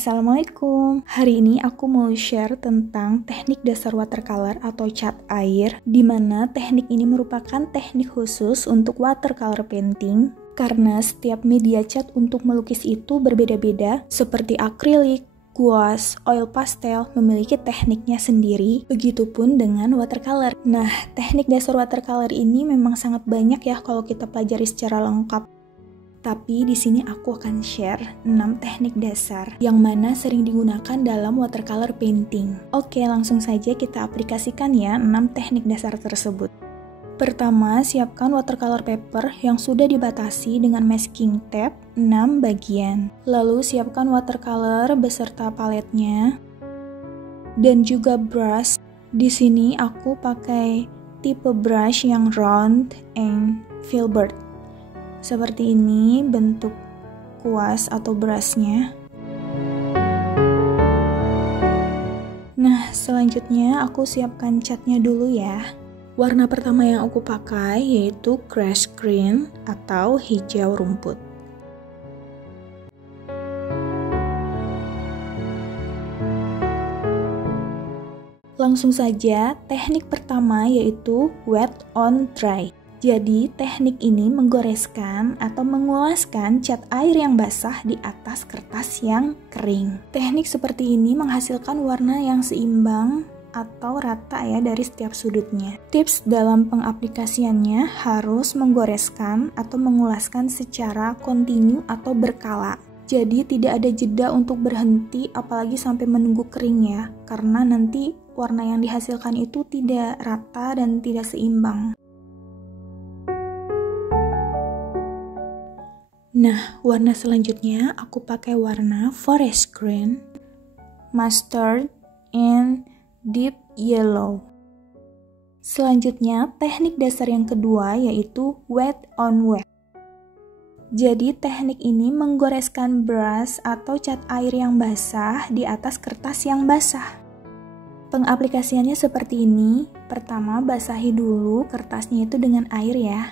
Assalamualaikum. Hari ini aku mau share tentang teknik dasar watercolor atau cat air, di mana teknik ini merupakan teknik khusus untuk watercolor painting karena setiap media cat untuk melukis itu berbeda-beda, seperti akrilik, gouache, oil pastel memiliki tekniknya sendiri, begitupun dengan watercolor. Nah, teknik dasar watercolor ini memang sangat banyak ya kalau kita pelajari secara lengkap. Tapi di sini aku akan share 6 teknik dasar yang mana sering digunakan dalam watercolor painting. Oke, langsung saja kita aplikasikan ya 6 teknik dasar tersebut. Pertama, siapkan watercolor paper yang sudah dibatasi dengan masking tape 6 bagian. Lalu siapkan watercolor beserta paletnya dan juga brush. Di sini aku pakai tipe brush yang round and filbert. Seperti ini bentuk kuas atau brushnya. Nah, selanjutnya aku siapkan catnya dulu ya. Warna pertama yang aku pakai yaitu grass green atau hijau rumput. Langsung saja, teknik pertama yaitu wet on dry. Jadi, teknik ini menggoreskan atau mengulaskan cat air yang basah di atas kertas yang kering. Teknik seperti ini menghasilkan warna yang seimbang atau rata ya dari setiap sudutnya. Tips dalam pengaplikasiannya harus menggoreskan atau mengulaskan secara kontinu atau berkala. Jadi, tidak ada jeda untuk berhenti apalagi sampai menunggu kering ya, karena nanti warna yang dihasilkan itu tidak rata dan tidak seimbang. Nah, warna selanjutnya aku pakai warna forest green, mustard, and deep yellow. Selanjutnya, teknik dasar yang kedua yaitu wet on wet. Jadi, teknik ini menggoreskan brush atau cat air yang basah di atas kertas yang basah. Pengaplikasiannya seperti ini. Pertama, basahi dulu kertasnya itu dengan air ya.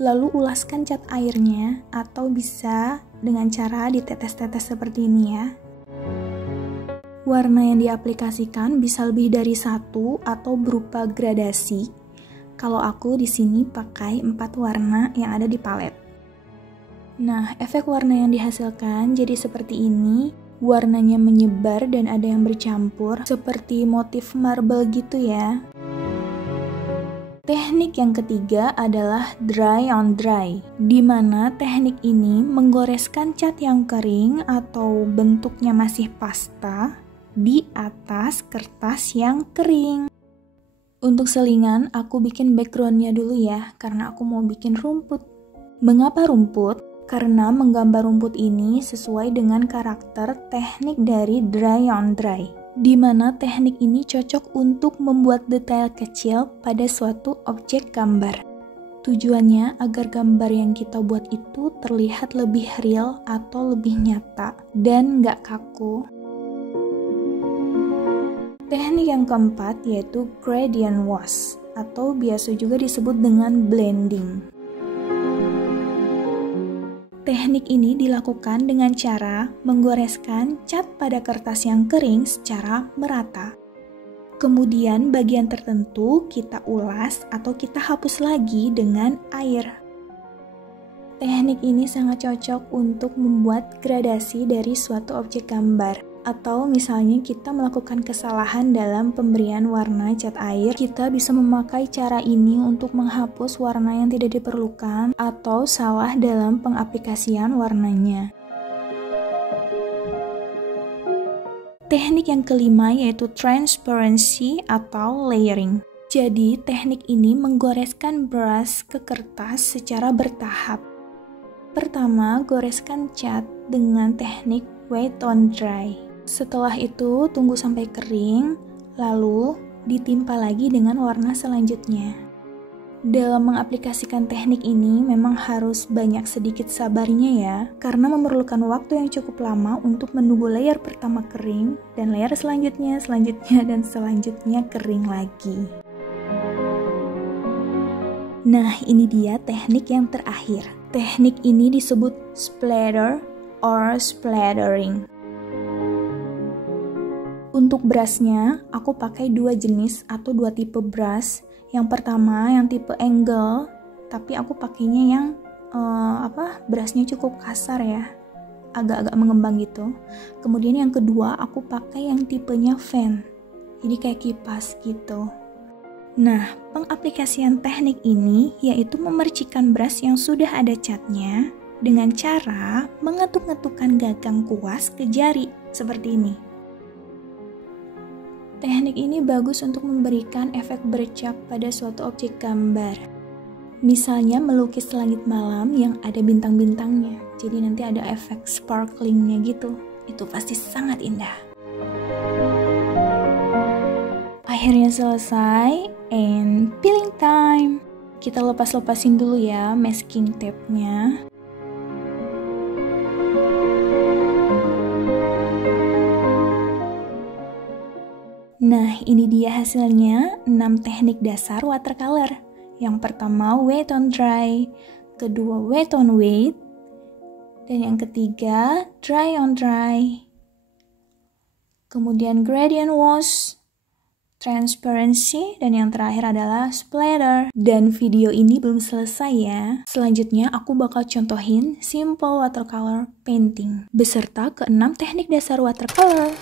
Lalu ulaskan cat airnya atau bisa dengan cara ditetes-tetes seperti ini ya. Warna yang diaplikasikan bisa lebih dari satu atau berupa gradasi. Kalau aku di sini pakai 4 warna yang ada di palet. Nah, efek warna yang dihasilkan jadi seperti ini. Warnanya menyebar dan ada yang bercampur seperti motif marble gitu ya. Teknik yang ketiga adalah dry on dry, di mana teknik ini menggoreskan cat yang kering atau bentuknya masih pasta di atas kertas yang kering. Untuk selingan, aku bikin backgroundnya dulu ya, karena aku mau bikin rumput. Mengapa rumput? Karena menggambar rumput ini sesuai dengan karakter teknik dari dry on dry, di mana teknik ini cocok untuk membuat detail kecil pada suatu objek gambar. Tujuannya agar gambar yang kita buat itu terlihat lebih real atau lebih nyata dan nggak kaku. Teknik yang keempat yaitu gradient wash atau biasa juga disebut dengan blending. Teknik ini dilakukan dengan cara menggoreskan cat pada kertas yang kering secara merata. Kemudian bagian tertentu kita ulas atau kita hapus lagi dengan air. Teknik ini sangat cocok untuk membuat gradasi dari suatu objek gambar. Atau misalnya kita melakukan kesalahan dalam pemberian warna cat air, kita bisa memakai cara ini untuk menghapus warna yang tidak diperlukan atau salah dalam pengaplikasian warnanya. Teknik yang kelima yaitu transparency atau layering. Jadi teknik ini menggoreskan brush ke kertas secara bertahap. Pertama, goreskan cat dengan teknik wet on dry. Setelah itu, tunggu sampai kering, lalu ditimpa lagi dengan warna selanjutnya. Dalam mengaplikasikan teknik ini memang harus banyak sedikit sabarnya ya, karena memerlukan waktu yang cukup lama untuk menunggu layer pertama kering, dan layer selanjutnya, dan selanjutnya kering lagi. Nah, ini dia teknik yang terakhir. Teknik ini disebut splatter or splattering. Untuk brushnya, aku pakai 2 jenis atau 2 tipe brush. Yang pertama yang tipe angle, tapi aku pakainya yang brushnya cukup kasar ya, agak-agak mengembang gitu. Kemudian yang kedua aku pakai yang tipenya fan, jadi kayak kipas gitu. Nah, pengaplikasian teknik ini yaitu memercikan brush yang sudah ada catnya dengan cara mengetuk-ngetukkan gagang kuas ke jari seperti ini. Teknik ini bagus untuk memberikan efek bercak pada suatu objek gambar. Misalnya melukis langit malam yang ada bintang-bintangnya, jadi nanti ada efek sparklingnya gitu. Itu pasti sangat indah. Akhirnya selesai, and peeling time. Kita lepas-lepasin dulu ya masking tape-nya. Nah, ini dia hasilnya 6 teknik dasar watercolor. Yang pertama wet on dry, kedua wet on wet, dan yang ketiga dry on dry. Kemudian gradient wash, transparency, dan yang terakhir adalah splatter. Dan video ini belum selesai ya. Selanjutnya aku bakal contohin simple watercolor painting beserta ke-6 teknik dasar watercolor.